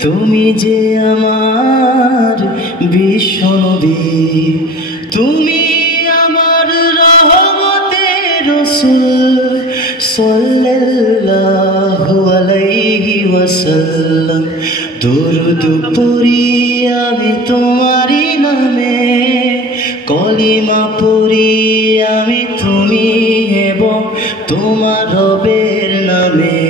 তুমি যে আমার বিশ্বনবী, তুমি আমার রহমতের রাসূল সাল্লাল্লাহু আলাইহি ওয়াসাল্লাম। দরুদ পড়ি আমি তোমারই নামে, কলিমা পড়ি আমি তুমি এবং তোমার রবের নামে।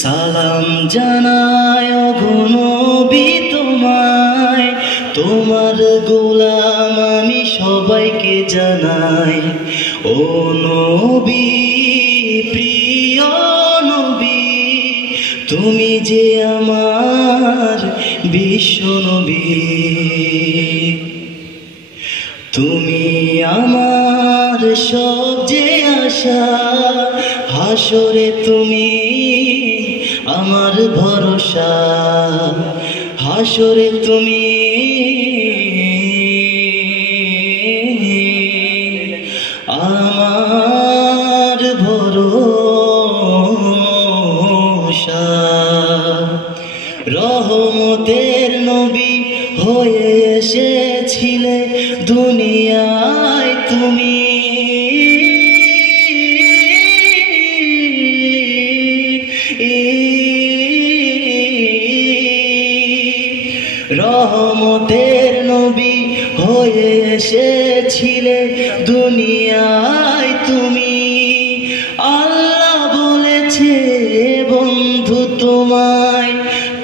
সালাম জানায় ওগো নবী তোমায়, তোমার গোলাম আমি সবাইকে জানাই। ও নবী, প্রিয় নবী, তুমি যে আমার বিশ্বনবী। তুমি আমার সব যে আশা, হাসরে তুমি আমার ভরসা, হাসরে তুমি আমার ভরসা। রহমতের নবী হয়ে এসেছিলে দুনিয়ায় তুমি, রহমতের নবী হয়ে এসেছিলে দুনিয়ায় তুমি। আল্লাহ বলেছে বন্ধু তোমায়,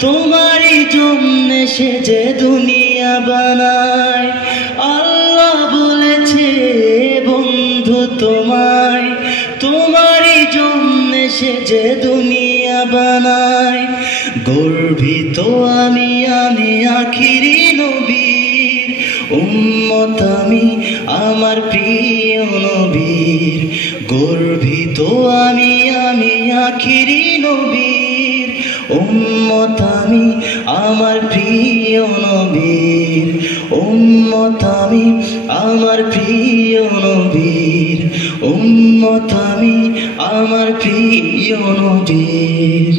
তোমারই জন্য সে যে দুনিয়া বানায়। আল্লাহ বলেছে বন্ধু তোমায়, তোমারই জন্য সে যে দুনিয়া বানায়। গর্বিত আমি আখিরি নবীর উম্মত, আমি আমার প্রিয় নবীর। গর্বিত আমি আখিরি নবীর উম্মত, আমি আমার প্রিয় নবীর উম্মত, আমি আমার প্রিয় নবীর উম্মত, আমি আমার প্রিয় নবীর।